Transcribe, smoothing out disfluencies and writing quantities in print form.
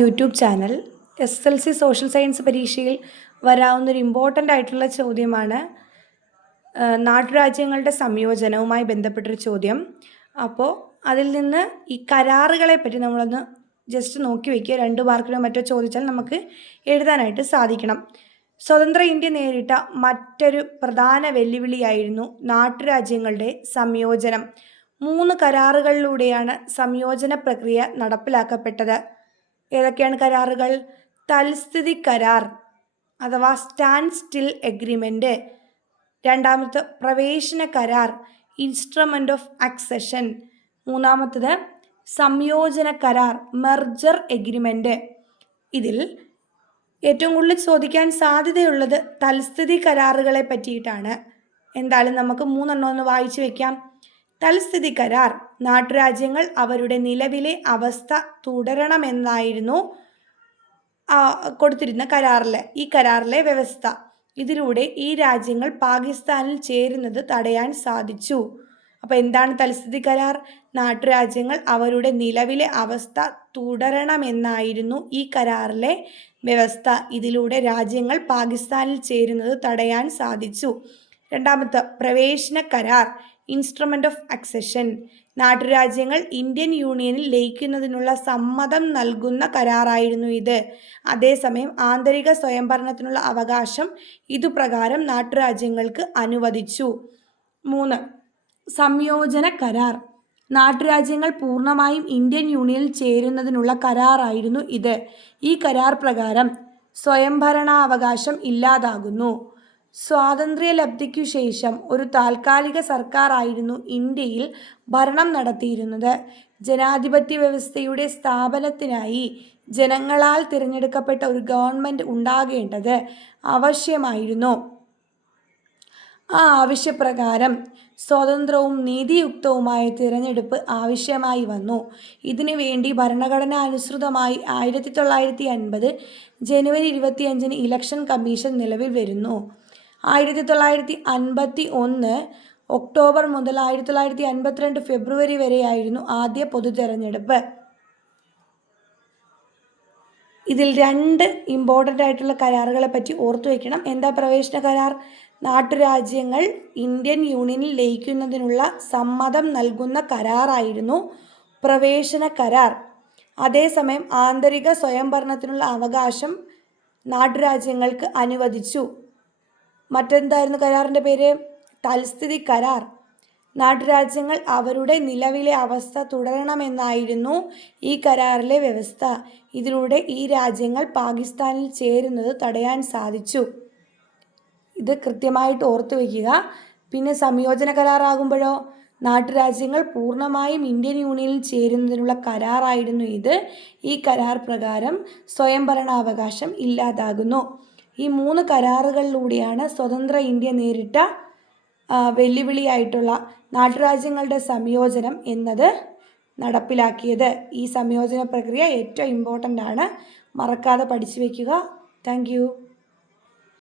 YouTube channel SSLC social science പരീക്ഷയിൽ വരാവുന്നൊരു important ആയിട്ടുള്ള ചോദ്യമാണ് നാട്ടുരാജ്യങ്ങളുടെ സംയോജനവുമായി ബന്ധപ്പെട്ടൊരു ചോദ്യം. അപ്പോൾ അതിൽ നിന്ന് ഈ കരാറുകളെ പറ്റി നമ്മളൊന്ന് ജസ്റ്റ് നോക്കി വയ്ക്കുക. 2 മാർക്കിനോ മറ്റോ ചോദിച്ചാൽ നമുക്ക് എഴുതാനായിട്ട് സാധിക്കണം. സ്വതന്ത്ര ഇന്ത്യ നേരിട്ട മറ്റൊരു പ്രധാന വെല്ലുവിളിയായിരുന്നു നാട്ടുരാജ്യങ്ങളുടെ സംയോജനം. 3 കരാറുകളിലൂടെയാണ് സംയോജന പ്രക്രിയ നടപ്പിലാക്കപ്പെട്ടത്. ഏതൊക്കെയാണ് കരാറുകൾ? തൽസ്ഥിതി കരാർ അഥവാ സ്റ്റാൻഡ് സ്റ്റിൽ എഗ്രിമെൻ്റ്, രണ്ടാമത്തെ പ്രവേശന കരാർ ഇൻസ്ട്രുമെൻ്റ് ഓഫ് അക്സഷൻ, മൂന്നാമത്തത് സംയോജന കരാർ മെർജർ എഗ്രിമെൻ്റ്. ഇതിൽ ഏറ്റവും കൂടുതൽ ചോദിക്കാൻ സാധ്യതയുള്ളത് തൽസ്ഥിതി കരാറുകളെ പറ്റിയിട്ടാണ്. എന്തായാലും നമുക്ക് 3 ഒന്ന് വായിച്ചു വയ്ക്കാം. തൽസ്ഥിതി കരാർ നാട്ടുരാജ്യങ്ങൾ അവരുടെ നിലവിലെ അവസ്ഥ തുടരണമെന്നായിരുന്നു കൊടുത്തിരുന്ന ഈ കരാറിലെ വ്യവസ്ഥ. ഇതിലൂടെ ഈ രാജ്യങ്ങൾ പാകിസ്ഥാനിൽ ചേരുന്നത് തടയാൻ സാധിച്ചു. അപ്പോൾ എന്താണ് തൽസ്ഥിതി കരാർ? നാട്ടുരാജ്യങ്ങൾ അവരുടെ നിലവിലെ അവസ്ഥ തുടരണമെന്നായിരുന്നു ഈ കരാറിലെ വ്യവസ്ഥ. ഇതിലൂടെ രാജ്യങ്ങൾ പാകിസ്ഥാനിൽ ചേരുന്നത് തടയാൻ സാധിച്ചു. രണ്ടാമത്തെ പ്രവേശന കരാർ ഇൻസ്ട്രുമെൻ്റ് ഓഫ് അക്സഷൻ. നാട്ടുരാജ്യങ്ങൾ ഇന്ത്യൻ യൂണിയനിൽ ലയിക്കുന്നതിനുള്ള സമ്മതം നൽകുന്ന കരാറായിരുന്നു ഇത്. അതേസമയം ആന്തരിക സ്വയംഭരണത്തിനുള്ള അവകാശം ഇതുപ്രകാരം നാട്ടുരാജ്യങ്ങൾക്ക് അനുവദിച്ചു. 3 സംയോജന കരാർ. നാട്ടുരാജ്യങ്ങൾ പൂർണ്ണമായും ഇന്ത്യൻ യൂണിയനിൽ ചേരുന്നതിനുള്ള കരാറായിരുന്നു ഇത്. ഈ കരാർ പ്രകാരം സ്വയംഭരണാവകാശം ഇല്ലാതാകുന്നു. സ്വാതന്ത്ര്യലബ്ധിക്കു ശേഷം ഒരു താൽക്കാലിക സർക്കാരായിരുന്നു ഇന്ത്യയിൽ ഭരണം നടത്തിയിരുന്നത്. ജനാധിപത്യ വ്യവസ്ഥയുടെ സ്ഥാപനത്തിനായി ജനങ്ങളാൽ തിരഞ്ഞെടുക്കപ്പെട്ട ഒരു ഗവൺമെൻറ് ഉണ്ടാകേണ്ടത് ആവശ്യമായിരുന്നു. ആ ആവശ്യപ്രകാരം സ്വതന്ത്രവും നീതിയുക്തവുമായ തിരഞ്ഞെടുപ്പ് ആവശ്യമായി വന്നു. ഇതിനു വേണ്ടി ഭരണഘടന അനുസൃതമായി 1950 ജനുവരി 25 ഇലക്ഷൻ കമ്മീഷൻ നിലവിൽ വരുന്നു. 1951 ഒക്ടോബർ മുതൽ 1952 ഫെബ്രുവരി വരെയായിരുന്നു ആദ്യ പൊതു തെരഞ്ഞെടുപ്പ്. ഇതിൽ 2 ഇമ്പോർട്ടൻ്റ് ആയിട്ടുള്ള കരാറുകളെ പറ്റി ഓർത്തു വയ്ക്കണം. എന്താ പ്രവേശന കരാർ? നാട്ടുരാജ്യങ്ങൾ ഇന്ത്യൻ യൂണിയനിൽ ലയിക്കുന്നതിനുള്ള സമ്മതം നൽകുന്ന കരാറായിരുന്നു പ്രവേശന കരാർ. അതേസമയം ആന്തരിക സ്വയംഭരണത്തിനുള്ള അവകാശം നാട്ടുരാജ്യങ്ങൾക്ക് അനുവദിച്ചു. മറ്റെന്തായിരുന്നു കരാറിൻ്റെ പേര്? തൽസ്ഥിതി കരാർ. നാട്ടുരാജ്യങ്ങൾ അവരുടെ നിലവിലെ അവസ്ഥ തുടരണമെന്നായിരുന്നു ഈ കരാറിലെ വ്യവസ്ഥ. ഇതിലൂടെ ഈ രാജ്യങ്ങൾ പാകിസ്ഥാനിൽ ചേരുന്നത് തടയാൻ സാധിച്ചു. ഇത് കൃത്യമായിട്ട് ഓർത്തു വയ്ക്കുക. പിന്നെ സംയോജന കരാറാകുമ്പോഴോ നാട്ടുരാജ്യങ്ങൾ പൂർണ്ണമായും ഇന്ത്യൻ യൂണിയനിൽ ചേരുന്നതിനുള്ള കരാറായിരുന്നു ഇത്. ഈ കരാർ പ്രകാരം സ്വയംഭരണാവകാശം ഇല്ലാതാകുന്നു. ഈ 3 കരാറുകളിലൂടെയാണ് സ്വതന്ത്ര ഇന്ത്യ നേരിട്ട വെല്ലുവിളിയായിട്ടുള്ള നാട്ടുരാജ്യങ്ങളുടെ സംയോജനം എന്നത് നടപ്പിലാക്കിയത്. ഈ സംയോജന പ്രക്രിയ ഏറ്റവും ഇമ്പോർട്ടൻ്റ് ആണ്. മറക്കാതെ പഠിച്ചു വയ്ക്കുക. താങ്ക്